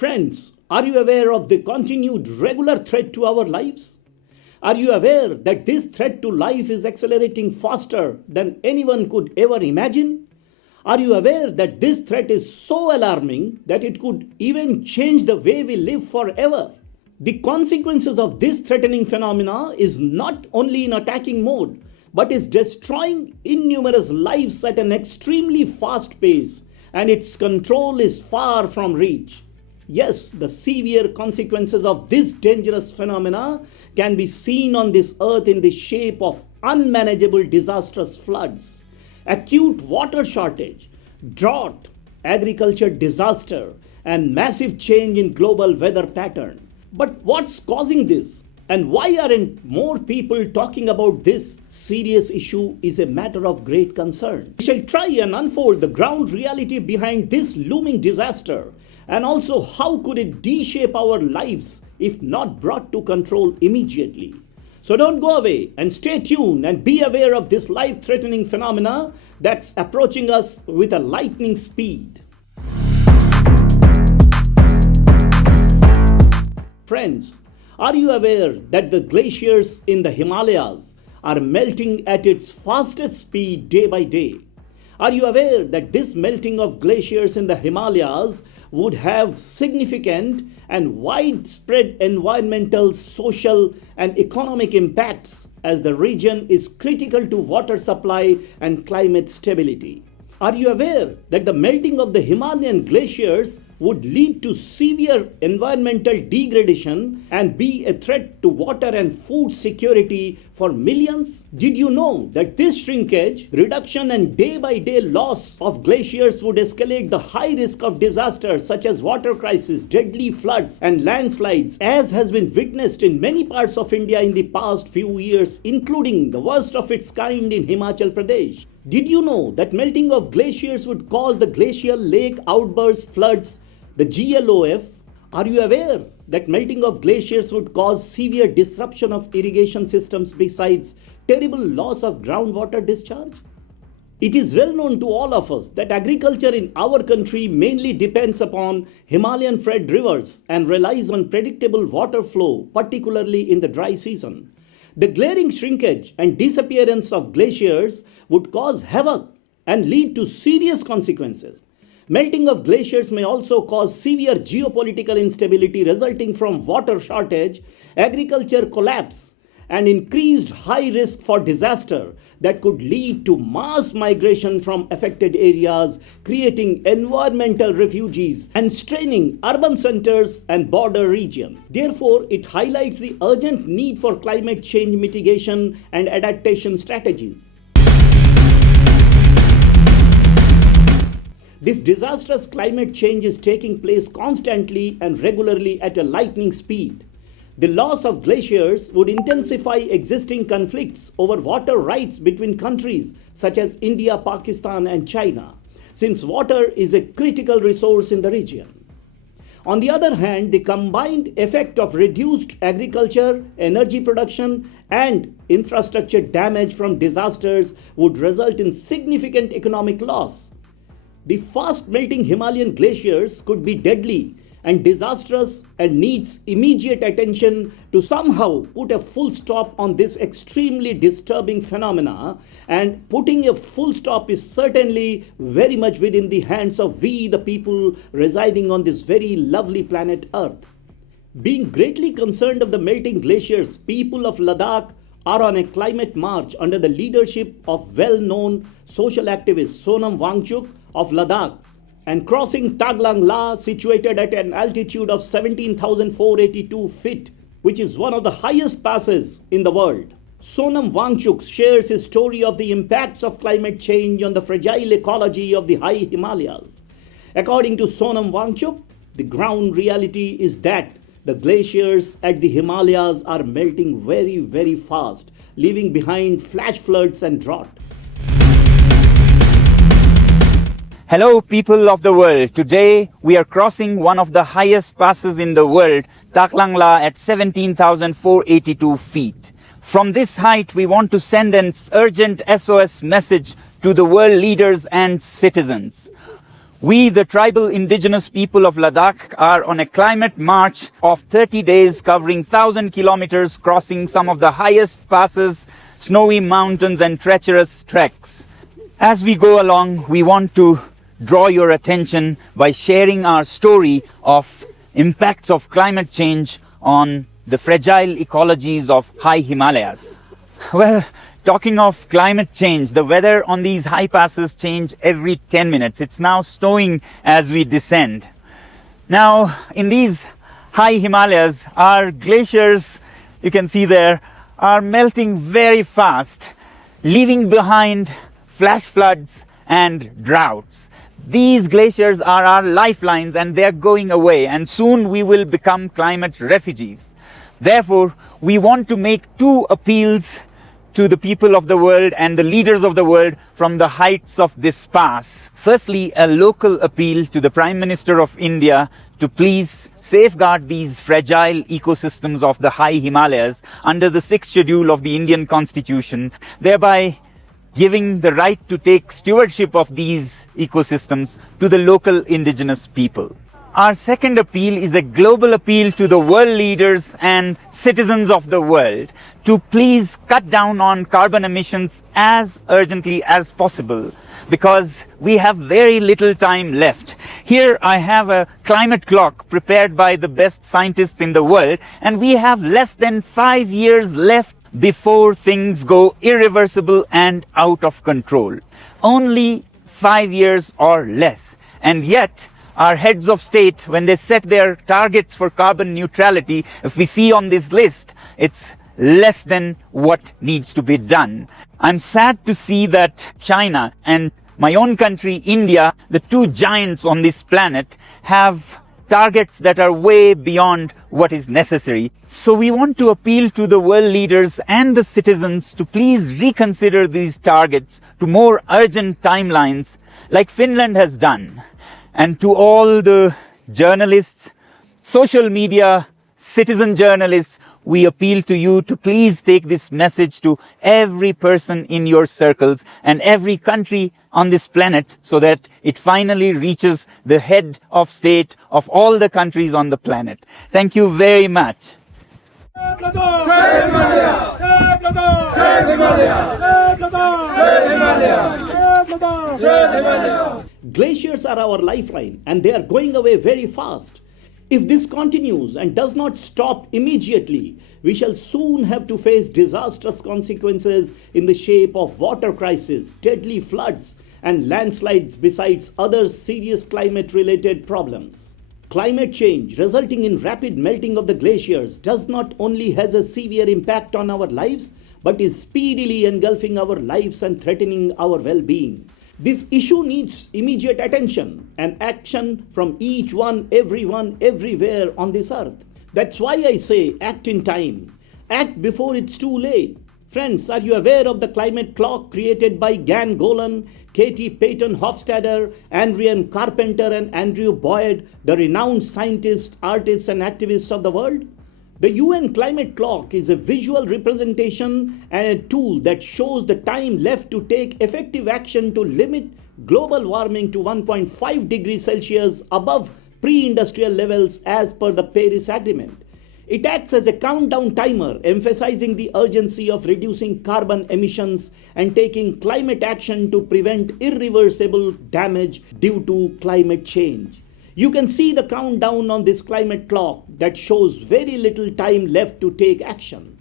Friends, are you aware of the continued regular threat to our lives? Are you aware that this threat to life is accelerating faster than anyone could ever imagine? Are you aware that this threat is so alarming that it could even change the way we live forever? The consequences of this threatening phenomena is not only in attacking mode, but is destroying innumerous lives at an extremely fast pace, and its control is far from reach. Yes, the severe consequences of this dangerous phenomena can be seen on this earth in the shape of unmanageable disastrous floods, acute water shortage, drought, agriculture disaster, and massive change in global weather pattern. But what's causing this? And why aren't more people talking about this serious issue is a matter of great concern. We shall try and unfold the ground reality behind this looming disaster, and also how could it de-shape our lives if not brought to control immediately. So don't go away and stay tuned and be aware of this life-threatening phenomena that's approaching us with a lightning speed. Friends, are you aware that the glaciers in the Himalayas are melting at its fastest speed day by day? Are you aware that this melting of glaciers in the Himalayas would have significant and widespread environmental, social, and economic impacts as the region is critical to water supply and climate stability? Are you aware that the melting of the Himalayan glaciers would lead to severe environmental degradation and be a threat to water and food security for millions? Did you know that this shrinkage, reduction, and day-by-day loss of glaciers would escalate the high risk of disasters such as water crisis, deadly floods, and landslides, as has been witnessed in many parts of India in the past few years, including the worst of its kind in Himachal Pradesh? Did you know that melting of glaciers would cause the glacial lake outburst floods, the GLOF? Are you aware that melting of glaciers would cause severe disruption of irrigation systems besides terrible loss of groundwater discharge? It is well known to all of us that agriculture in our country mainly depends upon Himalayan-fed rivers and relies on predictable water flow, particularly in the dry season. The glaring shrinkage and disappearance of glaciers would cause havoc and lead to serious consequences. Melting of glaciers may also cause severe geopolitical instability resulting from water shortage, agriculture collapse, and increased high risk for disaster that could lead to mass migration from affected areas, creating environmental refugees and straining urban centers and border regions. Therefore, it highlights the urgent need for climate change mitigation and adaptation strategies. This disastrous climate change is taking place constantly and regularly at a lightning speed. The loss of glaciers would intensify existing conflicts over water rights between countries such as India, Pakistan, and China, since water is a critical resource in the region. On the other hand, the combined effect of reduced agriculture, energy production, and infrastructure damage from disasters would result in significant economic loss. The fast melting Himalayan glaciers could be deadly and disastrous and needs immediate attention to somehow put a full stop on this extremely disturbing phenomena, and putting a full stop is certainly very much within the hands of we the people residing on this very lovely planet Earth. Being greatly concerned of the melting glaciers, people of Ladakh are on a climate march under the leadership of well-known social activist Sonam Wangchuk of Ladakh, and crossing Taglang La, situated at an altitude of 17,482 feet, which is one of the highest passes in the world. Sonam Wangchuk shares his story of the impacts of climate change on the fragile ecology of the high Himalayas. According to Sonam Wangchuk, the ground reality is that the glaciers at the Himalayas are melting very, very fast, leaving behind flash floods and drought. Hello people of the world. Today we are crossing one of the highest passes in the world, Taglang La, at 17,482 feet. From this height we want to send an urgent SOS message to the world leaders and citizens. We, the tribal indigenous people of Ladakh, are on a climate march of 30 days covering 1,000 kilometers, crossing some of the highest passes, snowy mountains and treacherous treks. As we go along, we want to draw your attention by sharing our story of impacts of climate change on the fragile ecologies of high Himalayas. Well, talking of climate change, the weather on these high passes change every 10 minutes. It's now snowing as we descend. Now, in these high Himalayas, our glaciers, you can see there, are melting very fast, leaving behind flash floods and droughts. These glaciers are our lifelines and they're going away, and soon we will become climate refugees. Therefore, we want to make two appeals to the people of the world and the leaders of the world from the heights of this pass. Firstly, a local appeal to the Prime Minister of India to please safeguard these fragile ecosystems of the high Himalayas under the 6th schedule of the Indian Constitution, thereby giving the right to take stewardship of these ecosystems to the local indigenous people. Our second appeal is a global appeal to the world leaders and citizens of the world to please cut down on carbon emissions as urgently as possible, because we have very little time left. Here I have a climate clock prepared by the best scientists in the world, and we have less than 5 years left before things go irreversible and out of control. Only 5 years or less. And yet, our heads of state, when they set their targets for carbon neutrality, if we see on this list, it's less than what needs to be done. I'm sad to see that China and my own country, India, the two giants on this planet, have targets that are way beyond what is necessary. So we want to appeal to the world leaders and the citizens to please reconsider these targets to more urgent timelines, like Finland has done. And to all the journalists, social media, citizen journalists, we appeal to you to please take this message to every person in your circles and every country on this planet so that it finally reaches the head of state of all the countries on the planet. Thank you very much. Save Himalaya! Save Ladakh! Save Himalaya! Save Ladakh! Save Himalaya! Save Ladakh! Save Himalaya! Glaciers are our lifeline and they are going away very fast. If this continues and does not stop immediately, we shall soon have to face disastrous consequences in the shape of water crisis, deadly floods, and landslides, besides other serious climate-related problems. Climate change, resulting in rapid melting of the glaciers, does not only has a severe impact on our lives, but is speedily engulfing our lives and threatening our well-being. This issue needs immediate attention and action from each one, everyone, everywhere on this earth. That's why I say act in time. Act before it's too late. Friends, are you aware of the climate clock created by Gan Golan, Katie Payton Hofstadter, Andrian Carpenter, and Andrew Boyd, the renowned scientists, artists, and activists of the world? The UN climate clock is a visual representation and a tool that shows the time left to take effective action to limit global warming to 1.5 degrees Celsius above pre-industrial levels as per the Paris Agreement. It acts as a countdown timer, emphasizing the urgency of reducing carbon emissions and taking climate action to prevent irreversible damage due to climate change. You can see the countdown on this climate clock that shows very little time left to take action.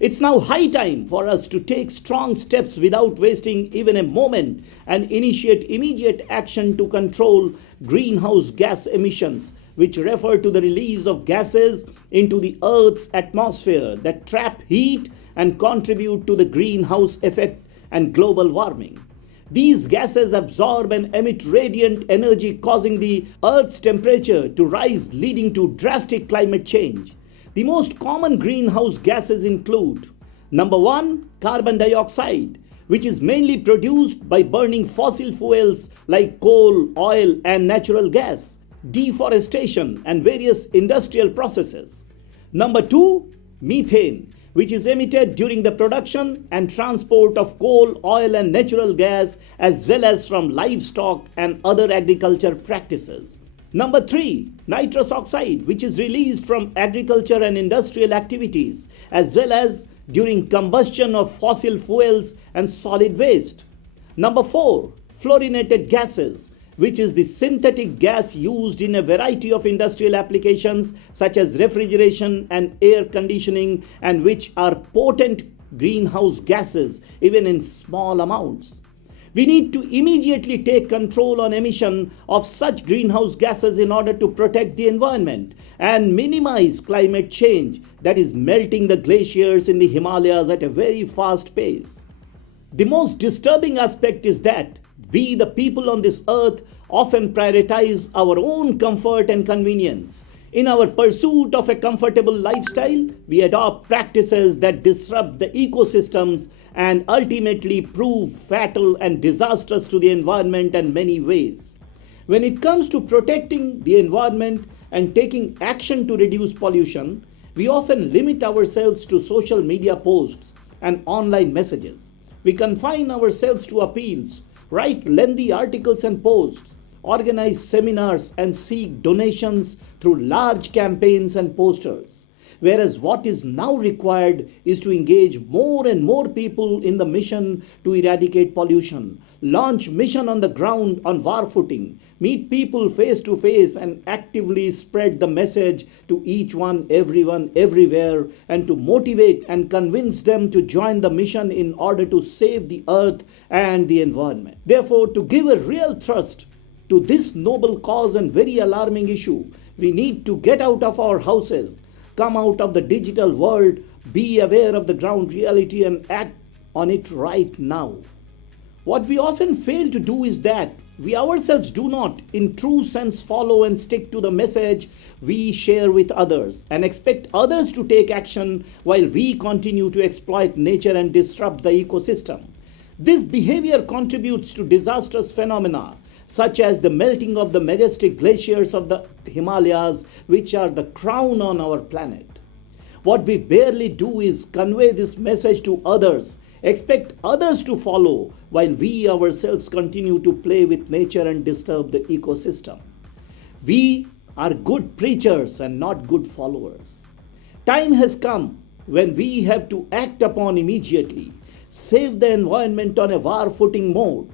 It's now high time for us to take strong steps without wasting even a moment and initiate immediate action to control greenhouse gas emissions, which refer to the release of gases into the Earth's atmosphere that trap heat and contribute to the greenhouse effect and global warming. These gases absorb and emit radiant energy, causing the Earth's temperature to rise, leading to drastic climate change. The most common greenhouse gases include: number 1, carbon dioxide, which is mainly produced by burning fossil fuels like coal, oil, and natural gas, deforestation, and various industrial processes. Number 2, methane, which is emitted during the production and transport of coal, oil, and natural gas, as well as from livestock and other agriculture practices. Number 3, nitrous oxide, which is released from agriculture and industrial activities, as well as during combustion of fossil fuels and solid waste. Number 4, fluorinated gases, which is the synthetic gas used in a variety of industrial applications such as refrigeration and air conditioning, and which are potent greenhouse gases even in small amounts. We need to immediately take control on emission of such greenhouse gases in order to protect the environment and minimize climate change that is melting the glaciers in the Himalayas at a very fast pace. The most disturbing aspect is that we, the people on this earth, often prioritize our own comfort and convenience. In our pursuit of a comfortable lifestyle, we adopt practices that disrupt the ecosystems and ultimately prove fatal and disastrous to the environment in many ways. When it comes to protecting the environment and taking action to reduce pollution, we often limit ourselves to social media posts and online messages. We confine ourselves to appeals, write lengthy articles and posts, organize seminars, and seek donations through large campaigns and posters. Whereas what is now required is to engage more and more people in the mission to eradicate pollution, launch mission on the ground on war footing, meet people face to face, and actively spread the message to each one, everyone, everywhere, and to motivate and convince them to join the mission in order to save the earth and the environment. Therefore, to give a real thrust to this noble cause and very alarming issue, we need to get out of our houses, come out of the digital world, be aware of the ground reality, and act on it right now. What we often fail to do is that we ourselves do not, in true sense, follow and stick to the message we share with others and expect others to take action while we continue to exploit nature and disrupt the ecosystem. This behavior contributes to disastrous phenomena such as the melting of the majestic glaciers of the Himalayas, which are the crown on our planet. What we barely do is convey this message to others, expect others to follow, while we ourselves continue to play with nature and disturb the ecosystem. We are good preachers and not good followers. Time has come when we have to act upon immediately, save the environment on a war footing mode.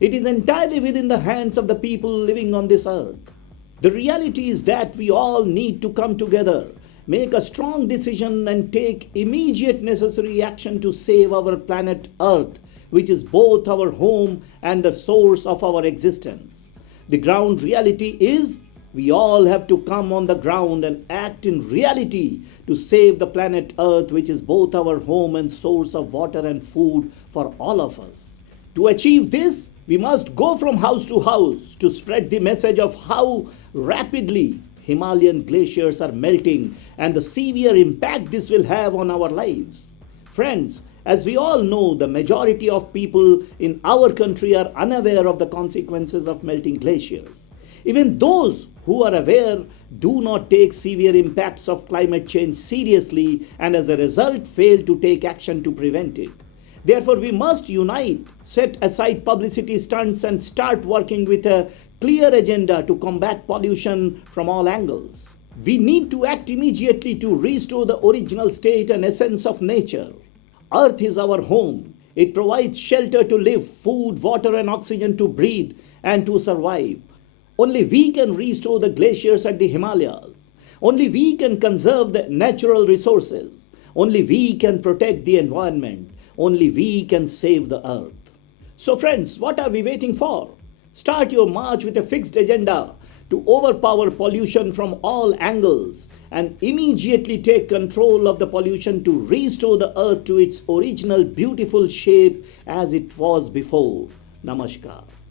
It is entirely within the hands of the people living on this earth. The reality is that we all need to come together, make a strong decision, and take immediate necessary action to save our planet Earth, which is both our home and the source of our existence. The ground reality is we all have to come on the ground and act in reality to save the planet Earth, which is both our home and source of water and food for all of us. To achieve this, we must go from house to house to spread the message of how rapidly Himalayan glaciers are melting and the severe impact this will have on our lives. Friends, as we all know, the majority of people in our country are unaware of the consequences of melting glaciers. Even those who are aware do not take severe impacts of climate change seriously and as a result fail to take action to prevent it. Therefore, we must unite, set aside publicity stunts, and start working with a clear agenda to combat pollution from all angles. We need to act immediately to restore the original state and essence of nature. Earth is our home. It provides shelter to live, food, water, and oxygen to breathe and to survive. Only we can restore the glaciers at the Himalayas. Only we can conserve the natural resources. Only we can protect the environment. Only we can save the earth. So friends, what are we waiting for? Start your march with a fixed agenda to overpower pollution from all angles and immediately take control of the pollution to restore the earth to its original beautiful shape as it was before. Namaskar.